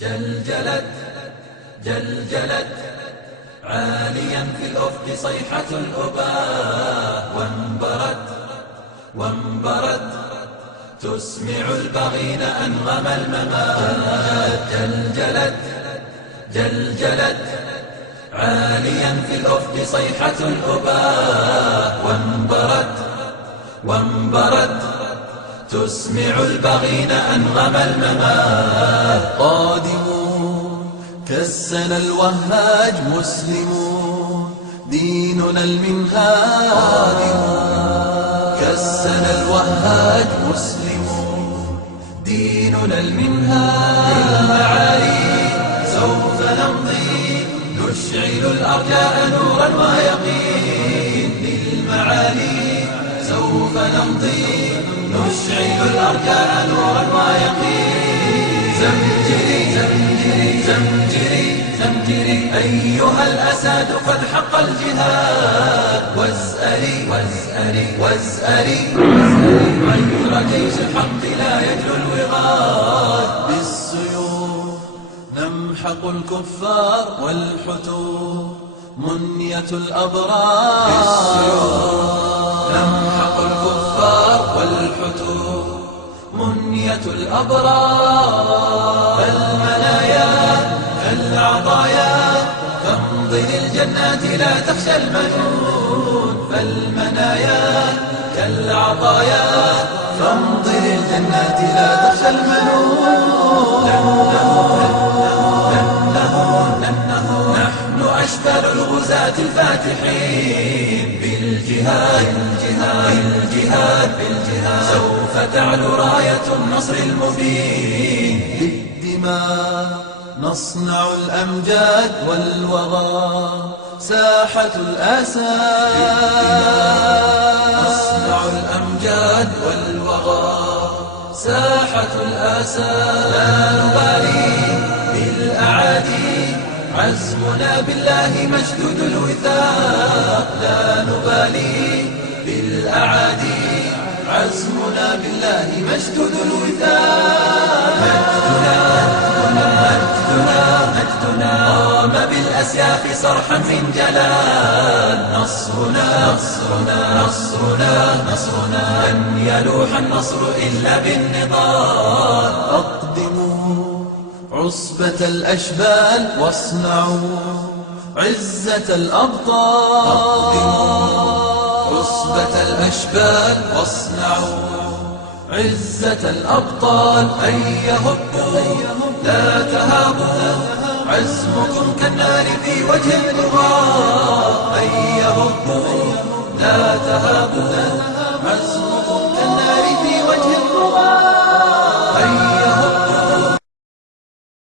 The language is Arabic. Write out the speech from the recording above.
جلجلت جلجلت عاليا في الأفق صيحة الأباء وانبرت تسمع البغين أنغم الممات. جلجلت عاليا في الأفق صيحة الأباء وانبرت تسمع البغين أنغم الممات. قادمون كالسنا الوهاج مسلمون ديننا المنهاج. كالسنا الوهاج مسلمون ديننا المنهاج. للمعالي سوف نمضي نشعل الأرجاء نورا ويقين. للمعالي سوف نمضي نشعل الأرجاء نورا ويقين. زمجري زمجري زمجري زمجري أيها الأسد قد حق الجهاد. وازأري غير جيش الحق لا يجلو الوغاد. بالسيوف نمحق الكفار والحتوف منية الأبرار. بالسيوف نمحق الكفار والحتوف منية الأبرار. المنايا كالعطايا تمضي للجنات لا تخشى المجون. فالمنايا كالعطايا تمضي للجنات لا تخشى المنون. نحن أشبال الغزاة الفاتحين بالجهاد سوف تعلو راية النصر المبين. بالدماء نصنع الأمجاد والوغى ساحة الأسى. نصنع الأمجاد والوغى ساحة الأسى. لا نبالي بالأعادي عزمنا بالله مشدود الوثاق. لا نبالي بالأعادي عزمنا بالله مشدود الوثاق. مجدنا قام بالأسياف صرحا من جلال. نصرنا لن يلوح النصر إلا بالنضال. أقدموا عصبة الأشبال واصنعوا عزة الأبطال. عصبة الأشبال واصنعوا عزة الأبطال. هيا هبوا لا تهابوا عزمكم كالنار في وجه الطغاة. هيا هبوا لا تهابوا